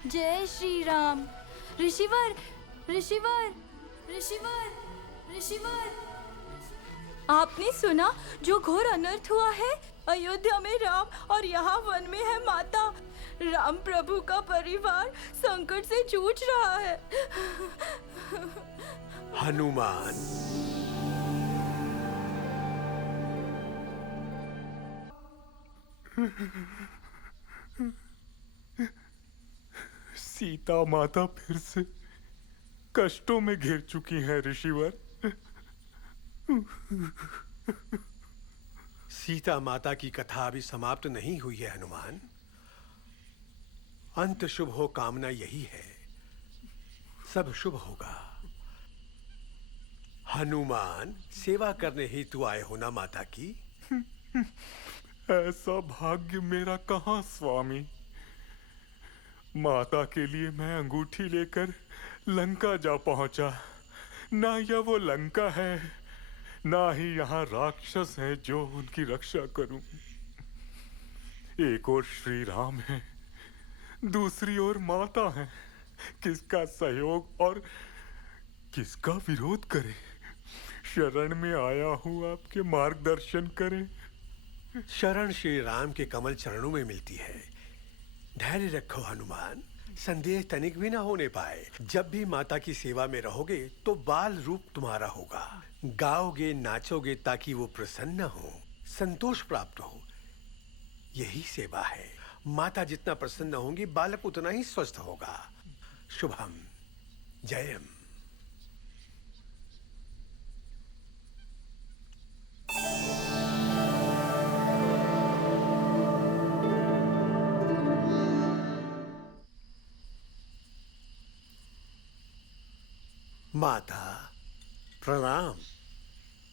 जय श्री राम। ऋषिवर, ऋषिवर, ऋषिवर, ऋषिवर, आपने सुना जो घोर अनर्थ हुआ है? अयोध्या में राम और यहाँ वन में है माता। राम प्रभु का परिवार संकट से जूझ रहा है। हनुमान, सीता माता फिर से कष्टों में घिर चुकी हैं ऋषिवर। सीता माता की कथा अभी समाप्त नहीं हुई है हनुमान। अंत शुभ हो कामना यही है, सब शुभ होगा। हनुमान, सेवा करने ही तू आए हो ना माता की? ऐसा भाग्य मेरा कहाँ स्वामी। माता के लिए मैं अंगूठी लेकर लंका जा पहुंचा। ना यह वो लंका है, ना ही यहाँ राक्षस है जो उनकी रक्षा करूं। एक ओर श्री राम है, दूसरी ओर माता है। किसका सहयोग और किसका विरोध करे? शरण में आया हूं, आपके मार्गदर्शन करें। शरण श्री राम के कमल चरणों में मिलती है। धैर्य रखो हनुमान, संदेह तनिक भी ना होने पाए। जब भी माता की सेवा में रहोगे तो बाल रूप तुम्हारा होगा। गाओगे, नाचोगे ताकि वो प्रसन्न हो, संतोष प्राप्त हो। यही सेवा है। माता जितना प्रसन्न होंगी, बालक उतना ही स्वस्थ होगा। शुभम, जयम। माता प्रणाम।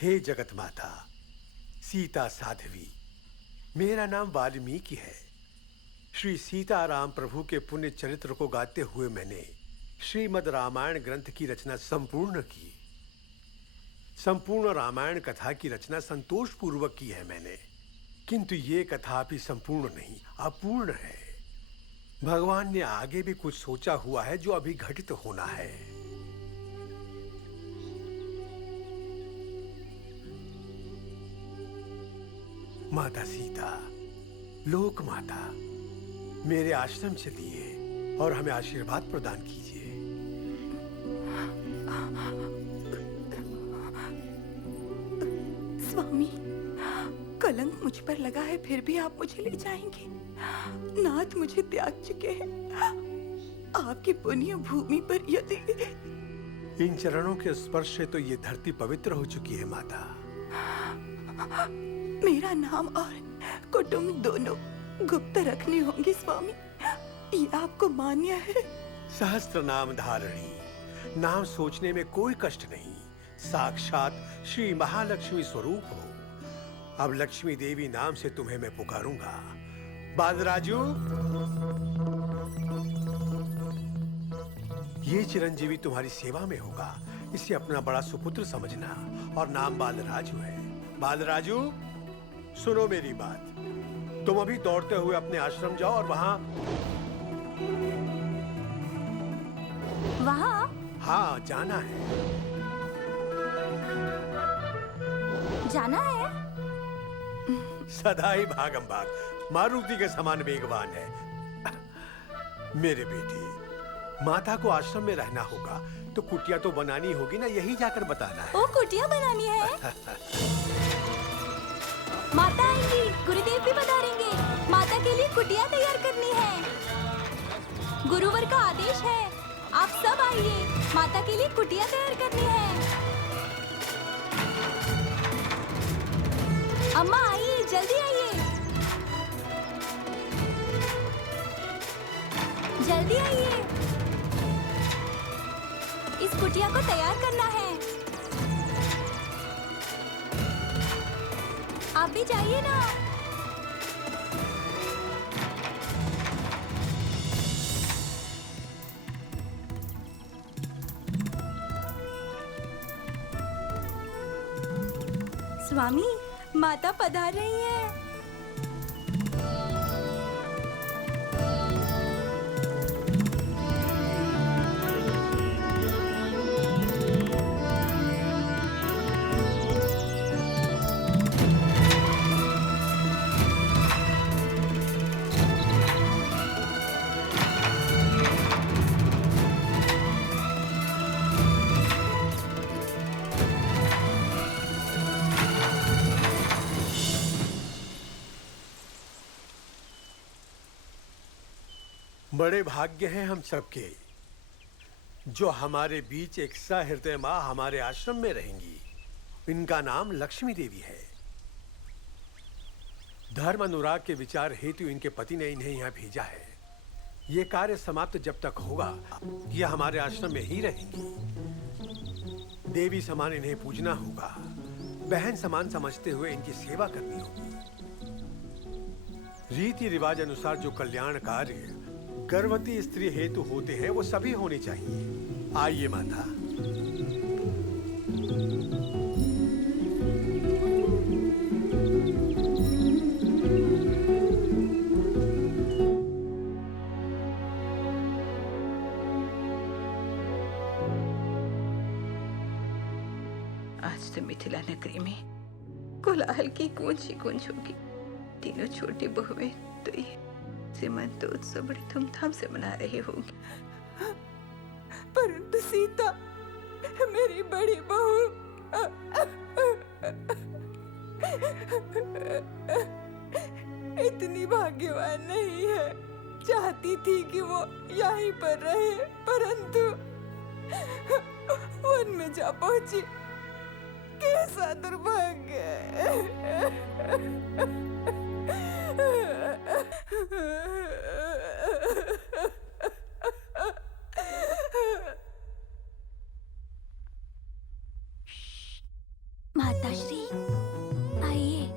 हे जगत माता, सीता साध्वी, मेरा नाम वाल्मीकि है। श्री सीताराम प्रभु के पुण्य चरित्र को गाते हुए मैंने श्रीमद् रामायण ग्रंथ की रचना संपूर्ण की। संपूर्ण रामायण कथा की रचना संतोष पूर्वक की है मैंने, किंतु ये कथा भी संपूर्ण नहीं, अपूर्ण है। भगवान ने आगे भी कुछ सोचा हुआ है जो अभी घटित होना है। माता सीता, लोक माता, मेरे आश्रम चलिए और हमें आशीर्वाद प्रदान कीजिए। स्वामी, कलंक मुझ पर लगा है, फिर भी आप मुझे ले जाएंगे? नाथ मुझे त्याग चुके हैं। आपकी पुण्य भूमि पर यदि इन चरणों के स्पर्श से तो ये धरती पवित्र हो चुकी है माता। मेरा नाम और कुटुंब दोनों गुप्त रखने होंगे स्वामी, ये आपको मान्य है? सहस्त्र नाम धारणी, नाम सोचने में कोई कष्ट नहीं। साक्षात श्री महालक्ष्मी स्वरूप हो। अब लक्ष्मी देवी नाम से तुम्हें मैं पुकारूंगा। बालराजू, ये चिरंजीवी तुम्हारी सेवा में होगा, इसे अपना बड़ा सुपुत्र समझना और नाम बालराजू है। बालराजू, सुनो मेरी बात। तुम अभी दौड़ते हुए अपने आश्रम जाओ और वहां हाँ, जाना है। जाना है? सदा ही भागम भाग, मारुति के समान वेगवान है। मेरे बेटे, माता को आश्रम में रहना होगा तो कुटिया तो बनानी होगी ना, यही जाकर बताना है। ओ, कुटिया बनानी है? माता आएंगी, गुरुदेव भी पधारेंगे। माता के लिए कुटिया तैयार करनी है। गुरुवर का आदेश है, आप सब आइए, माता के लिए कुटिया तैयार करनी है। अम्मा आइए, जल्दी आइए, जल्दी आइए। इस कुटिया को तैयार करना है। आप भी जाइए ना। स्वामी, माता पधार रही है। बड़े भाग्य हैं हम सबके जो हमारे बीच एक सहृदय माँ हमारे आश्रम में रहेंगी। इनका नाम लक्ष्मी देवी है। धर्म अनुराग के विचार हेतु इनके पति ने इन्हें यहाँ भेजा है। ये कार्य समाप्त जब तक होगा ये हमारे आश्रम में ही रहेंगी। देवी समान इन्हें पूजना होगा, बहन समान समझते हुए इनकी सेवा करनी होगी। रीति रिवाज अनुसार जो कल्याण कार्य गर्भवती स्त्री हेतु होते हैं वो सभी होने चाहिए। आइए माता। आज तो मिथिला नगरी में कोलाहल की गूंज ही गूंज होगी। तीनों छोटी बहुएं तो ये सीमंत उत्सव बड़ी धूमधाम से मना रही होंगी, परंतु सीता मेरी बड़ी बहू इतनी भाग्यवान नहीं है। चाहती थी कि वो यहीं पर रहे, परंतु वन में जा पहुंची। कैसा दुर्भाग्य है। माताश्री आइए।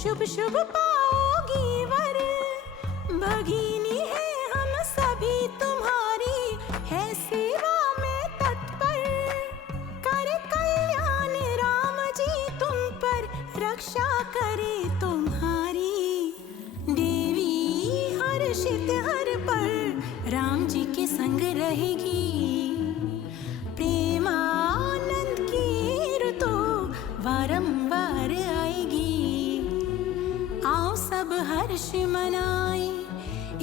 शुभ शुभ पाओगी वर। भगिनी है हम सभी तुम्हारी, है सेवा में तत्पर। कर कल्याण राम जी तुम पर, रक्षा करे तुम्हारी। देवी हर्षित हर पल राम जी के संग रहेगी। प्रेमानंद की ऋतु बारंबार आएगी। आओ सब हर्ष मनाए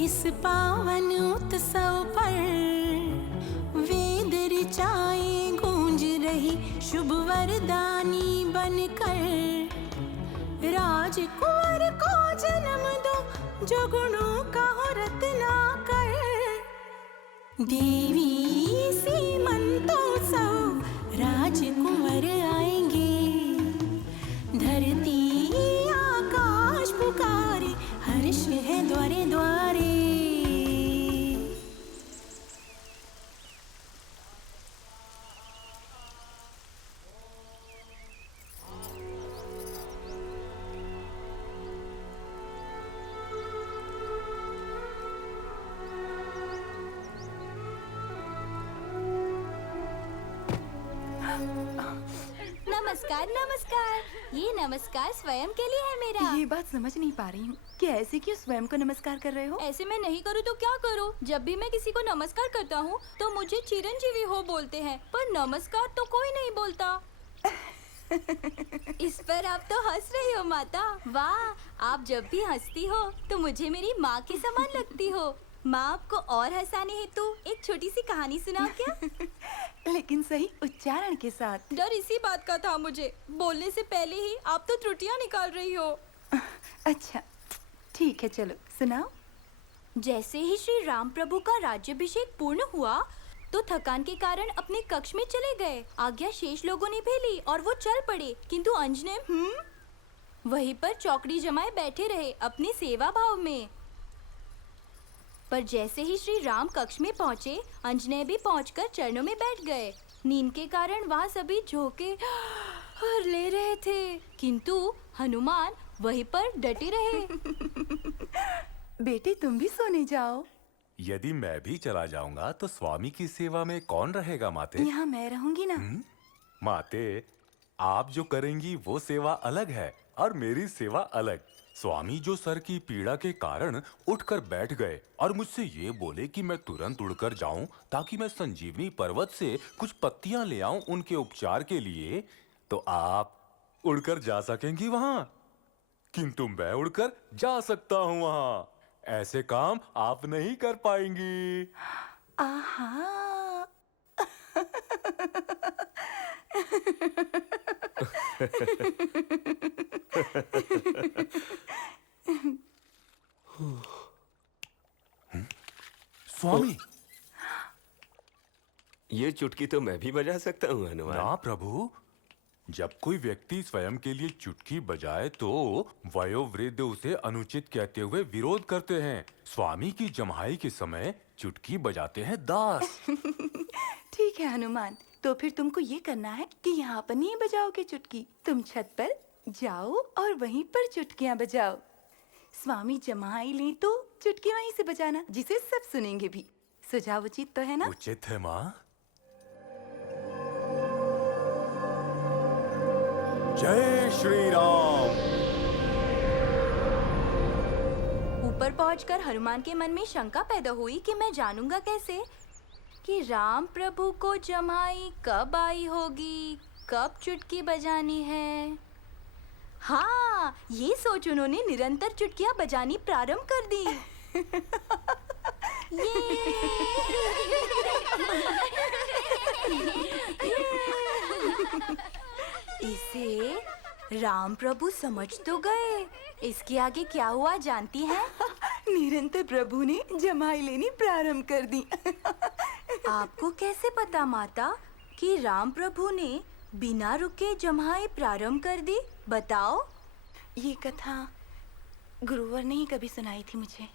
इस पावन उत्सव पर। वेद ऋचाएं गूंज रही शुभ वरदानी बनकर। राजकुंवर को जन्म दो जो गुणों का हो रत्नाकर। देवी सीमंतोत्सव राजकुंवर आएंगे। धरती आकाश पुकारे, हर्ष है द्वारे द्वारे। नमस्कार नमस्कार। ये नमस्कार स्वयं के लिए है मेरा। ये बात समझ नहीं पा रही हूँ कि ऐसे क्यों स्वयं को नमस्कार कर रहे हो। ऐसे मैं नहीं करूँ तो क्या करूँ? जब भी मैं किसी को नमस्कार करता हूँ तो मुझे चिरंजीवी हो बोलते हैं, पर नमस्कार तो कोई नहीं बोलता। इस पर आप तो हंस रही हो माता। वाह, आप जब भी हंसती हो तो मुझे मेरी माँ के समान लगती हो। माँ आपको और हंसाने हेतु एक छोटी सी कहानी सुनाओ क्या? लेकिन सही उच्चारण के साथ। डर इसी बात का था मुझे। बोलने से पहले ही आप तो त्रुटियां निकाल रही हो। अच्छा ठीक है, चलो सुनाओ। जैसे ही श्री राम प्रभु का राज्याभिषेक पूर्ण हुआ तो थकान के कारण अपने कक्ष में चले गए। आज्ञा शेष लोगों ने भी ली और वो चल पड़े, किंतु अंजने वहीं पर चौकड़ी जमाए बैठे रहे अपनी सेवा भाव में। पर जैसे ही श्री राम कक्ष में पहुंचे, अंजने भी पहुंचकर चरणों में बैठ गए। नींद के कारण वहाँ सभी झोंके और ले रहे थे, किंतु हनुमान वहीं पर डटे रहे। बेटे तुम भी सोने जाओ। यदि मैं भी चला जाऊंगा तो स्वामी की सेवा में कौन रहेगा माते? यहाँ मैं रहूंगी ना। माते, आप जो करेंगी वो सेवा अलग है और मेरी सेवा अलग। स्वामी जो सर की पीड़ा के कारण उठकर बैठ गए और मुझसे ये बोले कि मैं तुरंत उड़कर जाऊं ताकि मैं संजीवनी पर्वत से कुछ पत्तियां ले आऊं उनके उपचार के लिए, तो आप उड़कर जा सकेंगी वहां, किंतु मैं उड़कर जा सकता हूं वहां। ऐसे काम आप नहीं कर पाएंगी। आहा। स्वामी, ये चुटकी तो मैं भी बजा सकता हूँ हनुमान। ना प्रभु, जब कोई व्यक्ति स्वयं के लिए चुटकी बजाए तो वयोवृद्ध उसे अनुचित कहते हुए विरोध करते हैं। स्वामी की जम्हाई के समय चुटकी बजाते हैं दास। ठीक है हनुमान, तो फिर तुमको ये करना है कि यहाँ पर नहीं बजाओगे चुटकी, तुम छत पर जाओ और वहीं पर चुटकियाँ बजाओ। स्वामी जमाई ले तो चुटकी वहीं से बजाना, जिसे सब सुनेंगे भी। सुझाव उचित तो है ना? उचित है माँ। जय श्री राम। ऊपर पहुंचकर हनुमान के मन में शंका पैदा हुई कि मैं जानूंगा कैसे कि राम प्रभु को जम्हाई कब आई होगी, कब चुटकी बजानी है। हाँ, ये सोच उन्होंने निरंतर चुटकियां बजानी प्रारंभ कर दी। इसे राम प्रभु समझ तो गए। इसके आगे क्या हुआ जानती हैं? निरंतर प्रभु ने जमाई लेनी प्रारंभ कर दी। आपको कैसे पता माता कि राम प्रभु ने बिना रुके जम्हाई प्रारंभ कर दी? बताओ। ये कथा गुरुवर ने ही कभी सुनाई थी मुझे।